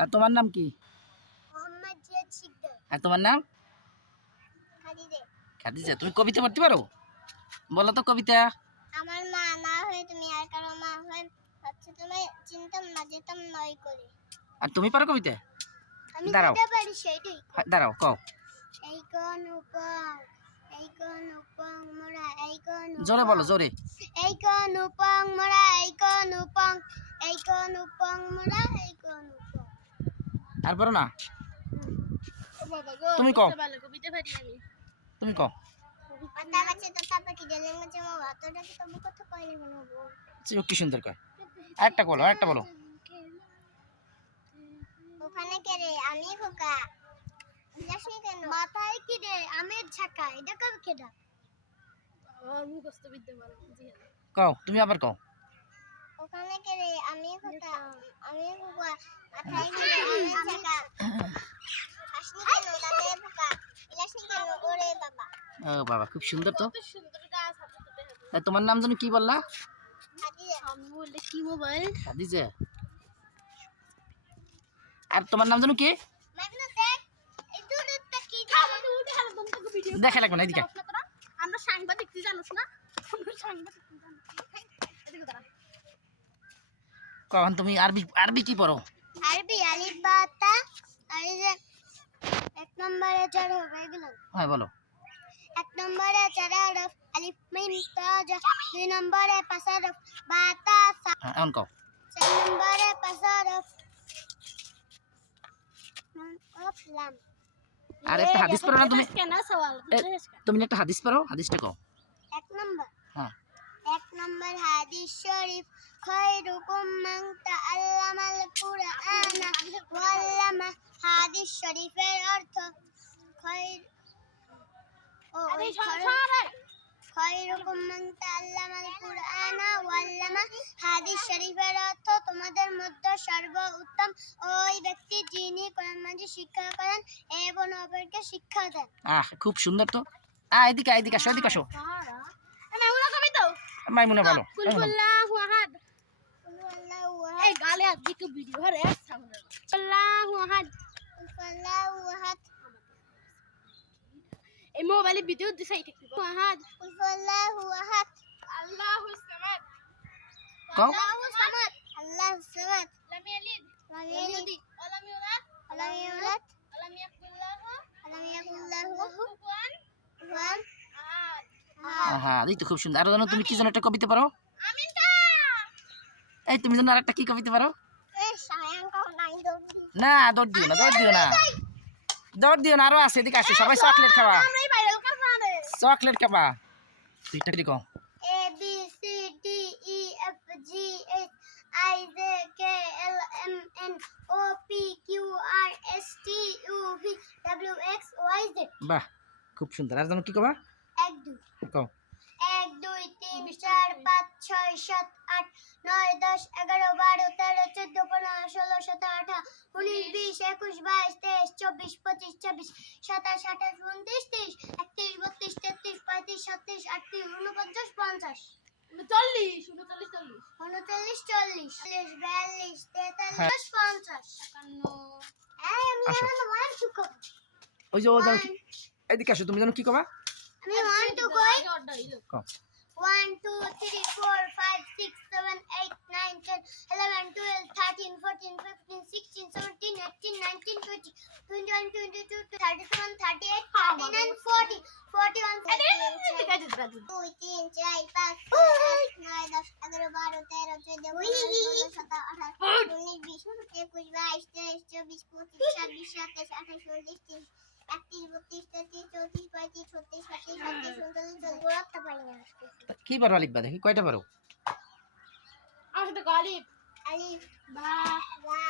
আর তোমার নাম কি? মোহাম্মদ জিয়াদ শিকদার। আর তোমার নাম? খাদিজা। খাদিজা। তুমি কবিতা পড়তে পারো? বলো তো কবিতা। আমার মা না হয়ে তুমি আর কারো মা হয়ে হচ্ছে তোমায় চিনতাম না যেতাম নয় করে। আর তুমি পারো কবিতা? আমি দাঁড়াও। যেটা পারি সেটাই। দাঁড়াও কও। এই কোন উপং মোরা এই কোন জোরে বলো জোরে। এই কোন উপং মোরা এই কোন উপং মোরা এই কোন উপং। আর পারো না? বাবা গো তুমি কও। ভালো কবিতা পারি আমি। তুমি কও। পাতা গাছে তোতা পাখি ডালিম গাছে মা ভাতটা কি তবু কথা কইলে মনে হবো। কি সুন্দর কয়। আরেকটা বলো আরেকটা বলো। ওখানে কে রে? আমি খোকা। যাসনি কেন? মাথায় কি রে? আমের ঝাঁকা। এটা কবে কেডা? আমার মুখস্থ বিদ্যা ভালো বুঝি না। কও তুমি আবার কও। ওখানে কে রে? আমি খোকা। মাথায় কি রে? আমের ঝাঁকা। আসনি কেন? দাঁতে পোকা। ইলাসনি কেন? ওরে বাবা। ও বাবা খুব সুন্দর তো। কত সুন্দর গাছ হাতে। তোমার নাম জানো কি বললা? খাদিজা। আমি বললে কি মোবাইল? খাদিজা। আর তোমার নাম জানো কি? ম্যাগনা দেখ। এই দুধটা কি? খাবো উঠে হালা দম থেকে ভিডিও দেখা লাগবে না এদিকে। আমরা সাংবাদিক তুই জানোস না? আমরা সাংবাদিক তুই জানোস না? এদিকে দাঁড়া। কখন তুমি আরবি কি পড়ো? আরবি আলিফ বা তা আর এই যে এক নম্বরে যারা হবে এগুলো। হ্যাঁ বলো। এক নম্বরে যারা হরফ আলিফ মিম তা জা, দুই নম্বরে পাঁচ হরফ বা তা সা, হ্যাঁ এখন কও। চার নম্বরে পাঁচ হরফ নুন কফ লাম। আর একটা হাদিস পড়ো না তুমি? কেন সওয়াল? তুমি একটা হাদিস পড়ো, হাদিসটা কও। এক নম্বর। হ্যাঁ। এক নম্বর হাদিস শরীফ খায়রুকুম মান তাআল্লামাল কুরআনা ওয়া আল্লামা। হাদিস শরীফের অর্থ খায়রুকুম মান তাআল্লামাল কুরআনা ওয়া আল্লামা। হাদিস শরীফের অর্থ তোমাদের মধ্যে সর্বোত্তম ওই ব্যক্তি যিনি কোরআন মাজিদ শিক্ষা করেন এবং অপরকে শিক্ষা দেন। খুব সুন্দর তো। এদিকে এদিকে আসো এদিকে আসো। মাইমুনা কবি তো? মাইমুনা বলো। কুল হুয়াল্লাহু আহাদ। কুল হুয়াল্লাহু আহাদ। এই গালে আজকে কি ভিডিও হরে সামনে। আল্লাহু আহাদ। কুল হুয়াল্লাহু আহাদ। এই মোবাইলে ভিডিও দিছে এটা কি? আহাদ। কুল হুয়াল্লাহু আহাদ। আল্লাহুস সামাদ। কও। আল্লাহুস সামাদ। আল্লাহুস সামাদ। লাম ইয়ালিদ। লাম ইয়ালিদ। ওয়ালাম ইউলাদ। ওয়ালাম ইউলাদ। ওয়ালাম ইয়াকুল লাহু কুফুয়ান আহাদ। এই তো খুব সুন্দর। আর জানো তুমি কি জানো একটা কবিতা পারো? আমিনটা। এই তুমি জানো আরেকটা কি কবিতা পারো? এই সায়াঙ্কা নাই দৌড়ি। না দৌড় দিও না দৌড় দিও না দৌড় দিও না। আরো আছে এদিকে আসো। সবাই চকলেট খাবা। আমরাই ভাইরাল করবানে। চকলেট খাবা। তুইটা কি কও? A B C D E F G H I J K L M N O P Q R S T U V W X Y Z। বাহ খুব সুন্দর। আর জানো কি কবা? 1 2 কও। 1 2 3 4 5 6 7 8 9 10 11 12 13 14 15 16 17 18 19 20 21 22 23 24 25 26 27 28 29 30 31 32 33 35 37 38 39 50 39 40 42 43 50 এই আমি আসো। এখন ওয়ান টু কই? ওই যে ও জানো কি? এদিকে আসো। তুমি জানো কি কবা? আমি ওয়ান টু কই? কও। 1 2 3 4 5 6 7 8 9 10 11 12 13 14 15 16 17 18 19 20 21 22 37 38 39 40 41 2 3 4 5 6 7 8 9 10 11 12 13 14 15 16 17 18 19 20 21 22 23 24 25 26 27 28 29 30 31 32 33 34 35 36 37 38 39 40 পারি না। কি পারো আলিফ বা দেখি কয়টা পারো? আমি তো আলিফ আলিফ বা বা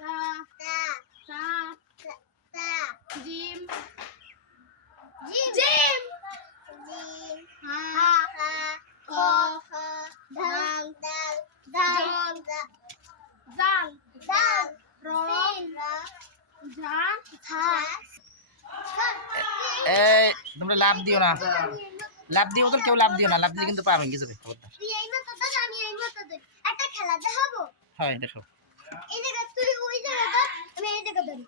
তা তা সা তা জিম জিম জিম জিম হা হা খ খ দাল দাল দাল দাল দাল র ঝা ঝা। এই তোমরা লাভ দিও না। লাভ দিও তো কেউ লাভ দিও না। লাভ দিলে কিন্তু পাবেন কিছু খবরদার। তুই এই মতো দাদা আমি এই মতো একটা খেলা দেখাবো। হ্যাঁ দেখো। এই জায়গা তুই দেখো ধরি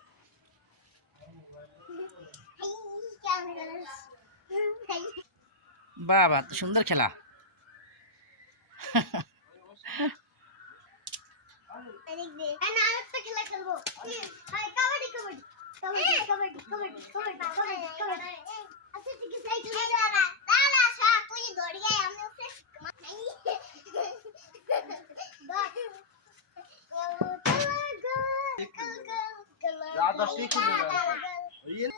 বাবা তো সুন্দর খেলা। না আরেকটা খেলা খেলবো। হাই কাবাডি কাবাডি কাবাডি কাবাডি কাবাডি কাবাডি কাবাডি কাবাডি আচ্ছা ঠিক আছে এই খেলা দাঁড়া দাঁড়া সা তুই দড়িয়ে আমি ওকে Ya da şey kullanıyor.